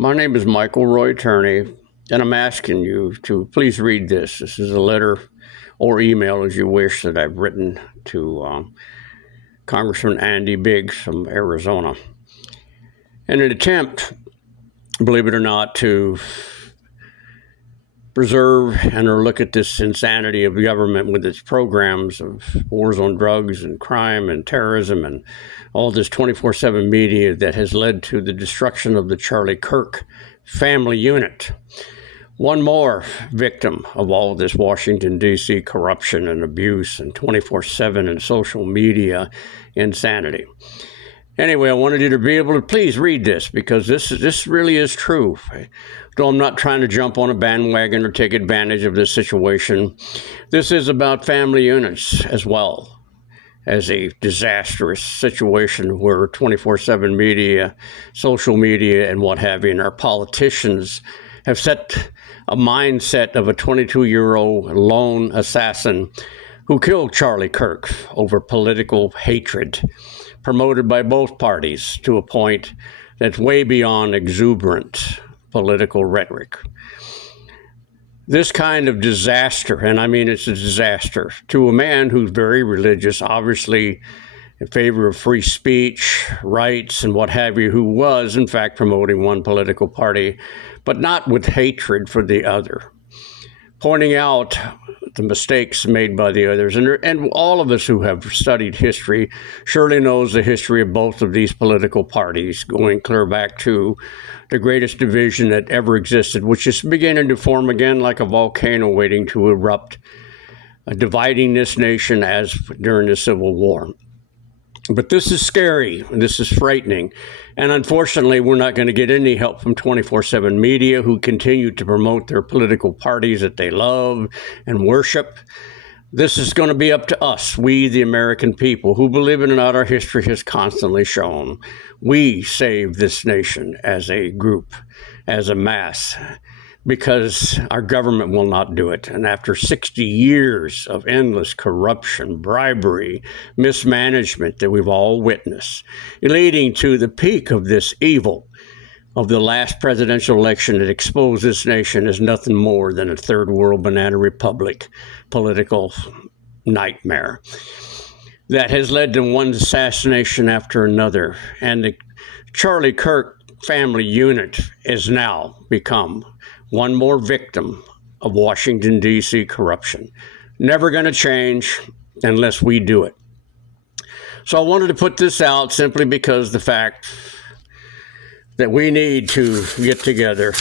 My name is Michael Roy Turney, and I'm asking you to please read this. This is a letter or email, as you wish, that I've written to Congressman Andy Biggs from Arizona. In an attempt, believe it or not, to preserve and or look at this insanity of government with its programs of wars on drugs and crime and terrorism and all this 24/7 media that has led to the destruction of the Charlie Kirk family unit. One more victim of all this Washington, D.C. corruption and abuse and 24/7 and social media insanity. Anyway, I wanted you to be able to please read this because this really is true. Though I'm not trying to jump on a bandwagon or take advantage of this situation, this is about family units as well as a disastrous situation where 24/7 media, social media, and what have you, and our politicians have set a mindset of a 22-year-old lone assassin who killed Charlie Kirk over political hatred, promoted by both parties to a point that's way beyond exuberant political rhetoric. This kind of disaster, and I mean it's a disaster, to a man who's very religious, obviously in favor of free speech, rights, and what have you, who was, in fact, promoting one political party, but not with hatred for the other, pointing out the mistakes made by the others. And all of us who have studied history surely knows the history of both of these political parties, going clear back to the greatest division that ever existed, which is beginning to form again like a volcano waiting to erupt, dividing this nation as during the Civil War. But this is scary, and this is frightening, and unfortunately, we're not going to get any help from 24/7 media, who continue to promote their political parties that they love and worship. This is going to be up to us, we the American people, who, believe it or not, our history has constantly shown. We saved this nation as a group, as a mass, because our government will not do it. And after 60 years of endless corruption, bribery, mismanagement that we've all witnessed, leading to the peak of this evil of the last presidential election that exposed this nation as nothing more than a third world banana republic political nightmare that has led to one assassination after another. And the Charlie Kirk family unit has now become one more victim of Washington, D.C. corruption. Never going to change unless we do it. So I wanted to put this out simply because the fact that we need to get together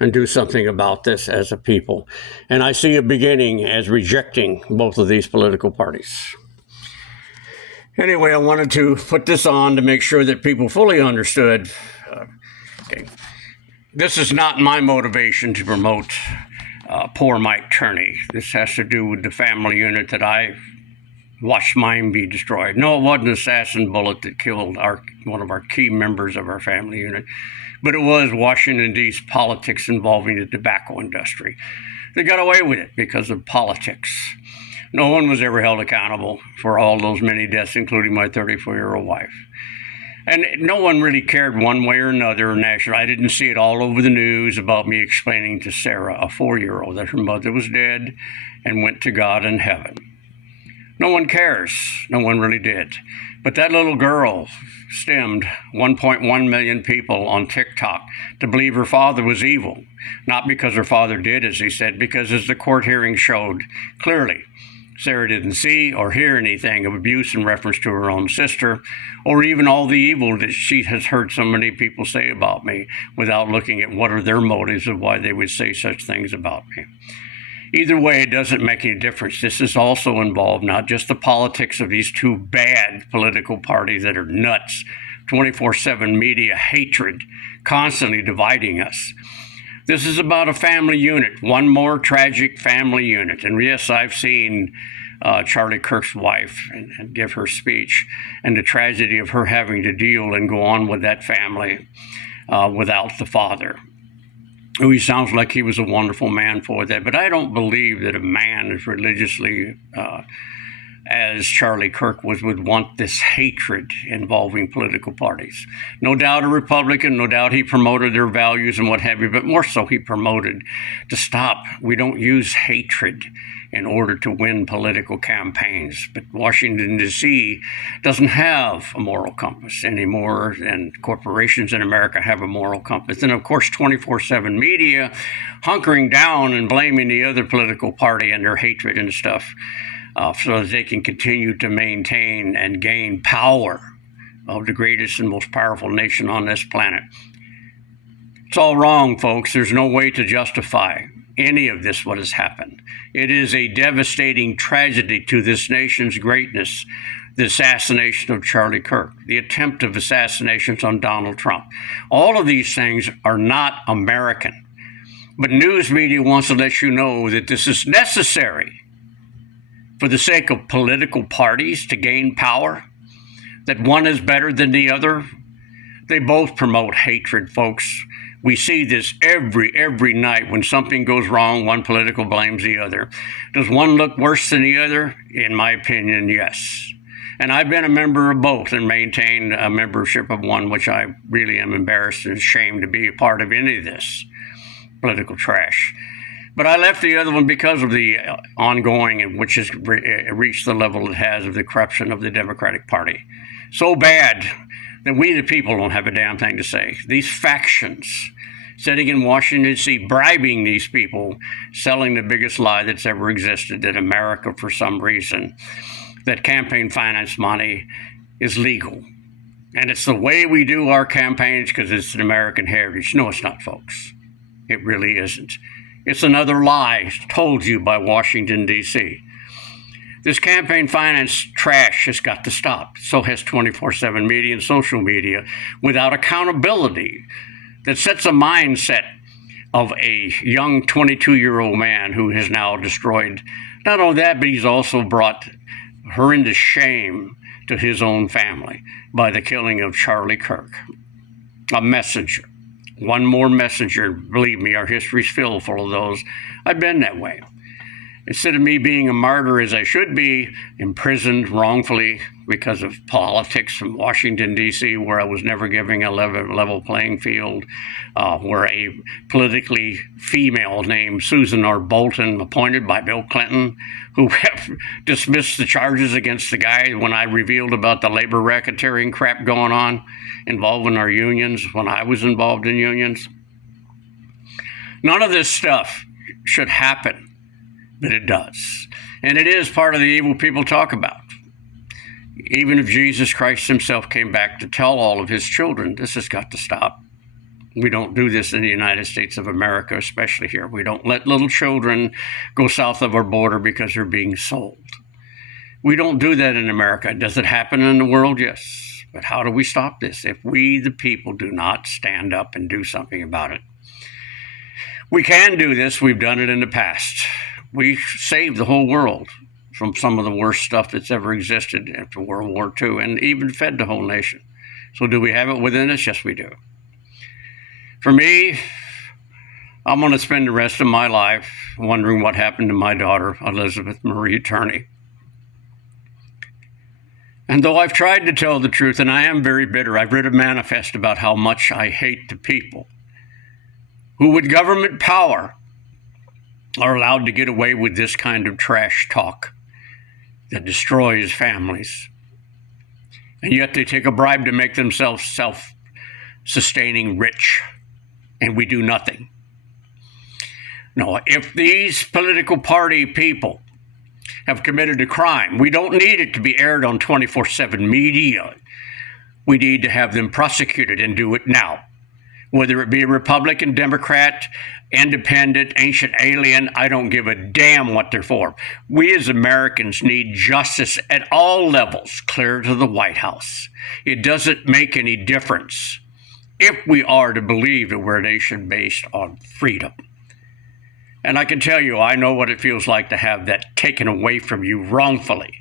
and do something about this as a people. And I see a beginning as rejecting both of these political parties. Anyway, I wanted to put this on to make sure that people fully understood. Okay. This is not my motivation to promote poor Mike Turney. This has to do with the family unit that I watched mine be destroyed. No, it wasn't an assassin bullet that killed one of our key members of our family unit, but it was Washington, D.C. politics involving the tobacco industry. They got away with it because of politics. No one was ever held accountable for all those many deaths, including my 34-year-old wife. And no one really cared one way or another nationally. I didn't see it all over the news about me explaining to Sarah, a 4-year-old, that her mother was dead and went to God in heaven. No one cares. No one really did. But that little girl stemmed 1.1 million people on TikTok to believe her father was evil. Not because her father did, as he said, because as the court hearing showed clearly, Sarah didn't see or hear anything of abuse in reference to her own sister, or even all the evil that she has heard so many people say about me without looking at what are their motives of why they would say such things about me. Either way, it doesn't make any difference. This is also involved not just the politics of these two bad political parties that are nuts, 24/7 media hatred, constantly dividing us. This is about a family unit, one more tragic family unit. And yes, I've seen Charlie Kirk's wife and give her speech, and the tragedy of her having to deal and go on with that family without the father. He sounds like he was a wonderful man for that, but I don't believe that a man is religiously as Charlie Kirk would want this hatred involving political parties. No doubt a Republican, no doubt he promoted their values and what have you, but more so he promoted to stop. We don't use hatred in order to win political campaigns. But Washington, D.C. doesn't have a moral compass anymore, and corporations in America have a moral compass. And of course, 24/7 media hunkering down and blaming the other political party and their hatred and stuff. So that they can continue to maintain and gain power of the greatest and most powerful nation on this planet. It's all wrong, folks. There's no way to justify any of this, what has happened. It is a devastating tragedy to this nation's greatness, the assassination of Charlie Kirk, the attempt of assassinations on Donald Trump. All of these things are not American. But news media wants to let you know that this is necessary for the sake of political parties to gain power, that one is better than the other. They both promote hatred, folks. We see this every night. When something goes wrong, one political blames the other. Does one look worse than the other? In my opinion, yes. And I've been a member of both and maintained a membership of one, which I really am embarrassed and ashamed to be a part of any of this political trash. But I left the other one because of the ongoing, and which has reached the level it has, of the corruption of the Democratic Party. So bad that we, the people, don't have a damn thing to say. These factions sitting in Washington, D.C., bribing these people, selling the biggest lie that's ever existed, that America, for some reason, that campaign finance money is legal. And it's the way we do our campaigns because it's an American heritage. No, it's not, folks. It really isn't. It's another lie told you by Washington, D.C. This campaign finance trash has got to stop. So has 24/7 media and social media, without accountability that sets a mindset of a young 22-year-old man who has now destroyed not only that, but he's also brought horrendous shame to his own family by the killing of Charlie Kirk, a messenger. One more messenger. Believe me, our history's filled full of those. I've been that way. Instead of me being a martyr as I should be, imprisoned wrongfully because of politics from Washington, D.C., where I was never given a level playing field, where a politically female named Susan R. Bolton, appointed by Bill Clinton, who dismissed the charges against the guy when I revealed about the labor racketeering crap going on involving our unions when I was involved in unions. None of this stuff should happen. But it does. And it is part of the evil people talk about. Even if Jesus Christ himself came back to tell all of his children, this has got to stop. We don't do this in the United States of America, especially here. We don't let little children go south of our border because they're being sold. We don't do that in America. Does it happen in the world? Yes. But how do we stop this if we, the people, do not stand up and do something about it? We can do this. We've done it in the past. We saved the whole world from some of the worst stuff that's ever existed after World War II, and even fed the whole nation. So do we have it within us? Yes, we do. For me, I'm going to spend the rest of my life wondering what happened to my daughter, Elizabeth Marie Turney. And though I've tried to tell the truth, and I am very bitter, I've read a manifest about how much I hate the people who, with government power, are allowed to get away with this kind of trash talk that destroys families. And yet they take a bribe to make themselves self-sustaining rich, and we do nothing. No, if these political party people have committed a crime, we don't need it to be aired on 24/7 media. We need to have them prosecuted and do it now. Whether it be a Republican, Democrat, independent, ancient alien, I don't give a damn what they're for. We as Americans need justice at all levels, clear to the White House. It doesn't make any difference if we are to believe that we're a nation based on freedom. And I can tell you, I know what it feels like to have that taken away from you wrongfully.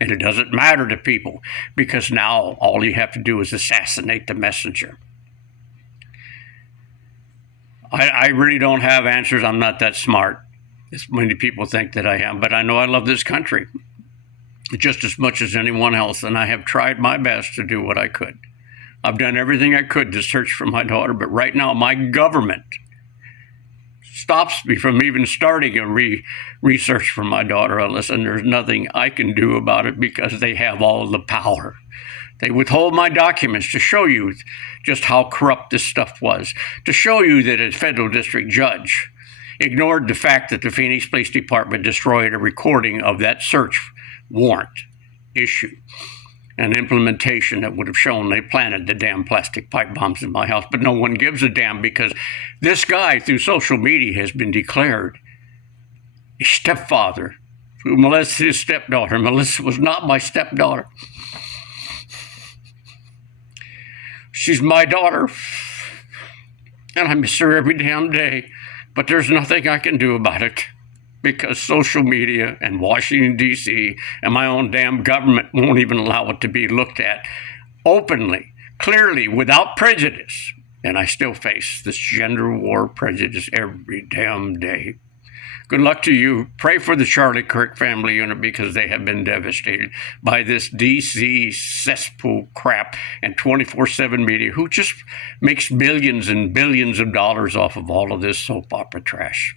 And it doesn't matter to people because now all you have to do is assassinate the messenger. I really don't have answers. I'm not that smart, as many people think that I am, but I know I love this country. just as much as anyone else, and I have tried my best to do what I could. I've done everything I could to search for my daughter, but right now my government stops me from even starting a research for my daughter, Alyssa, and there's nothing I can do about it because they have all the power. They withhold my documents to show you just how corrupt this stuff was, to show you that a federal district judge ignored the fact that the Phoenix Police Department destroyed a recording of that search warrant issue, an implementation that would have shown they planted the damn plastic pipe bombs in my house. But no one gives a damn because this guy through social media has been declared a stepfather who molested his stepdaughter. Melissa was not my stepdaughter. She's my daughter, and I miss her every damn day, but there's nothing I can do about it because social media and Washington, D.C. and my own damn government won't even allow it to be looked at openly, clearly, without prejudice. And I still face this gender war prejudice every damn day. Good luck to you. Pray for the Charlie Kirk family unit because they have been devastated by this D.C. cesspool crap and 24/7 media who just makes millions and billions of dollars off of all of this soap opera trash.